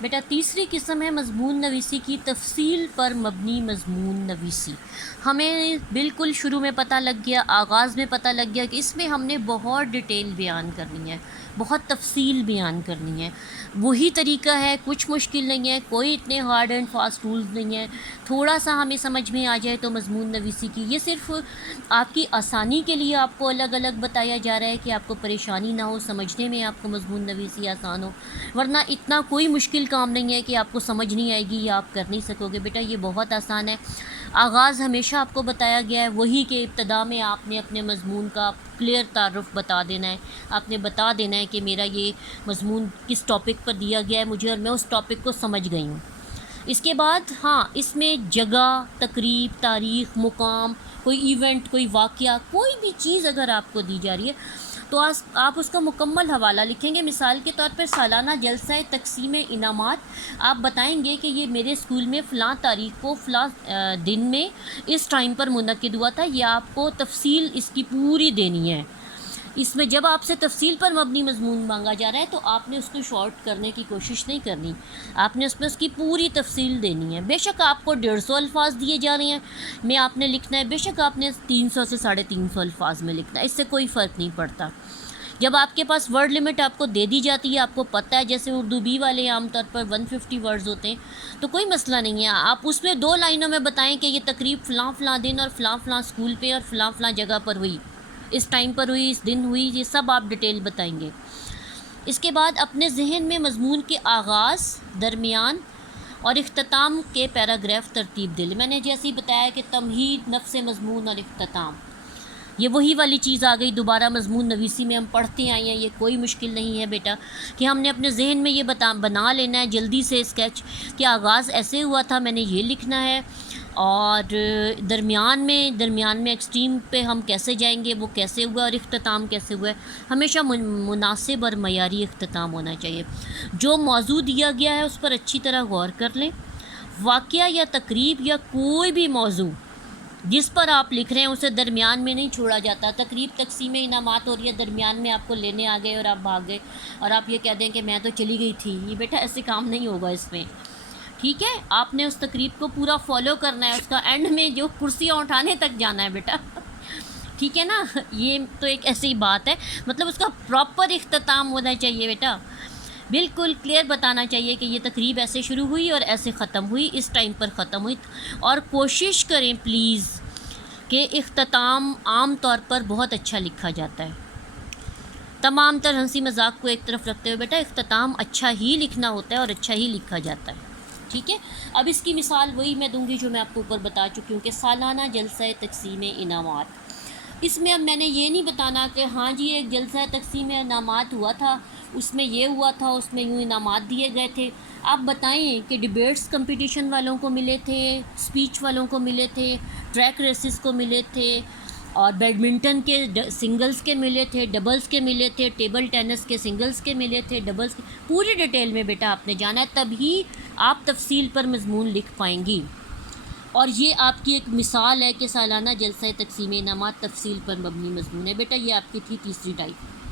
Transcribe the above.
بیٹا تیسری قسم ہے مضمون نویسی کی تفصیل پر مبنی مضمون نویسی۔ ہمیں بالکل شروع میں پتہ لگ گیا، آغاز میں پتہ لگ گیا کہ اس میں ہم نے بہت ڈیٹیل بیان کرنی ہے، بہت تفصیل بیان کرنی ہے۔ وہی طریقہ ہے، کچھ مشکل نہیں ہے، کوئی اتنے ہارڈ اینڈ فاسٹ رولز نہیں ہے، تھوڑا سا ہمیں سمجھ میں آ جائے تو مضمون نویسی کی یہ صرف آپ کی آسانی کے لیے آپ کو الگ الگ بتایا جا رہا ہے کہ آپ کو پریشانی نہ ہو، سمجھنے میں آپ کو مضمون نویسی آسان ہو، ورنہ اتنا کوئی مشکل کام نہیں ہے کہ آپ کو سمجھ نہیں آئے گی یا آپ کر نہیں سکو گے۔ بیٹا یہ بہت آسان ہے۔ آغاز ہمیشہ آپ کو بتایا گیا ہے وہی کہ ابتدا میں آپ نے اپنے مضمون کا کلیئر تعارف بتا دینا ہے، آپ نے بتا دینا ہے کہ میرا یہ مضمون کس ٹاپک پر دیا گیا ہے مجھے اور میں اس ٹاپک کو سمجھ گئی ہوں۔ اس کے بعد اس میں جگہ، تقریب، تاریخ، مقام، کوئی ایونٹ، کوئی واقعہ، کوئی بھی چیز اگر آپ کو دی جا رہی ہے تو آپ اس کا مکمل حوالہ لکھیں گے۔ مثال کے طور پر سالانہ جلسہ تقسیم انعامات، آپ بتائیں گے کہ یہ میرے اسکول میں فلاں تاریخ کو فلاں دن میں اس ٹائم پر منعقد ہوا تھا، یہ آپ کو تفصیل اس کی پوری دینی ہے۔ اس میں جب آپ سے تفصیل پر مبنی مضمون مانگا جا رہا ہے تو آپ نے اس کو شارٹ کرنے کی کوشش نہیں کرنی، آپ نے اس میں اس کی پوری تفصیل دینی ہے۔ بے شک آپ کو 150 الفاظ دیے جا رہے ہیں میں آپ نے لکھنا ہے، بے شک آپ نے 300 سے 350 الفاظ میں لکھنا ہے، اس سے کوئی فرق نہیں پڑتا۔ جب آپ کے پاس ورڈ لمٹ آپ کو دے دی جاتی ہے، آپ کو پتہ ہے جیسے اردو بی والے عام طور پر 150 ورڈز ہوتے ہیں، تو کوئی مسئلہ نہیں ہے، آپ اس میں 2 لائنوں میں بتائیں کہ یہ تقریب فلاں فلاں دن اور فلاں فلاں اسکول پہ اور فلاں فلاں جگہ پر ہوئی، اس ٹائم پر ہوئی، اس دن ہوئی، یہ سب آپ ڈیٹیل بتائیں گے۔ اس کے بعد اپنے ذہن میں مضمون کے آغاز، درمیان اور اختتام کے پیراگراف ترتیب دے لیں۔ میں نے جیسے ہی بتایا کہ تمہید، نفس مضمون اور اختتام، یہ وہی والی چیز آ گئی، دوبارہ مضمون نویسی میں ہم پڑھتے آئے ہیں، یہ کوئی مشکل نہیں ہے بیٹا کہ ہم نے اپنے ذہن میں یہ بنا لینا ہے جلدی سے اسکیچ کہ آغاز ایسے ہوا تھا، میں نے یہ لکھنا ہے، اور درمیان میں ایکسٹریم پہ ہم کیسے جائیں گے وہ کیسے ہوا، اور اختتام کیسے ہوا ہے۔ ہمیشہ مناسب اور معیاری اختتام ہونا چاہیے۔ جو موضوع دیا گیا ہے اس پر اچھی طرح غور کر لیں۔ واقعہ یا تقریب یا کوئی بھی موضوع جس پر آپ لکھ رہے ہیں اسے درمیان میں نہیں چھوڑا جاتا۔ تقریب تقسیم انعامات ہو رہی ہے، درمیان میں آپ کو لینے آ گئے اور آپ بھاگ گئے اور آپ یہ کہہ دیں کہ میں تو چلی گئی تھی، یہ بیٹا ایسے کام نہیں ہوگا اس میں، ٹھیک ہے؟ آپ نے اس تقریب کو پورا فالو کرنا ہے، اس کا اینڈ میں جو کرسیاں اٹھانے تک جانا ہے بیٹا، ٹھیک ہے نا؟ یہ تو ایک ایسی بات ہے، مطلب اس کا پراپر اختتام ہونا چاہیے بیٹا، بالکل کلیئر بتانا چاہیے کہ یہ تقریب ایسے شروع ہوئی اور ایسے ختم ہوئی، اس ٹائم پر ختم ہوئی۔ اور کوشش کریں پلیز کہ اختتام عام طور پر بہت اچھا لکھا جاتا ہے۔ تمام تر ہنسی مذاق کو ایک طرف رکھتے ہوئے بیٹا اختتام اچھا ہی لکھنا ہوتا ہے اور اچھا ہی لکھا جاتا ہے، ٹھیک ہے؟ اب اس کی مثال وہی میں دوں گی جو میں آپ کو اوپر بتا چکی ہوں کہ سالانہ جلسہ تقسیم انعامات۔ اس میں اب میں نے یہ نہیں بتانا کہ ہاں جی ایک جلسہ تقسیم انعامات ہوا تھا، اس میں یہ ہوا تھا، اس میں یوں انعامات دیے گئے تھے۔ آپ بتائیں کہ ڈیبیٹس کمپٹیشن والوں کو ملے تھے، اسپیچ والوں کو ملے تھے، ٹریک ریسز کو ملے تھے، اور بیڈمنٹن کے سنگلز کے ملے تھے، ڈبلز کے ملے تھے، ٹیبل ٹینس کے سنگلز کے ملے تھے، ڈبلز کے، پوری ڈیٹیل میں بیٹا آپ نے جانا ہے، تبھی آپ تفصیل پر مضمون لکھ پائیں گی۔ اور یہ آپ کی ایک مثال ہے کہ سالانہ جلسہ تقسیم انعامات تفصیل پر مبنی مضمون ہے، بیٹا یہ آپ کی تھی تیسری ٹائپ۔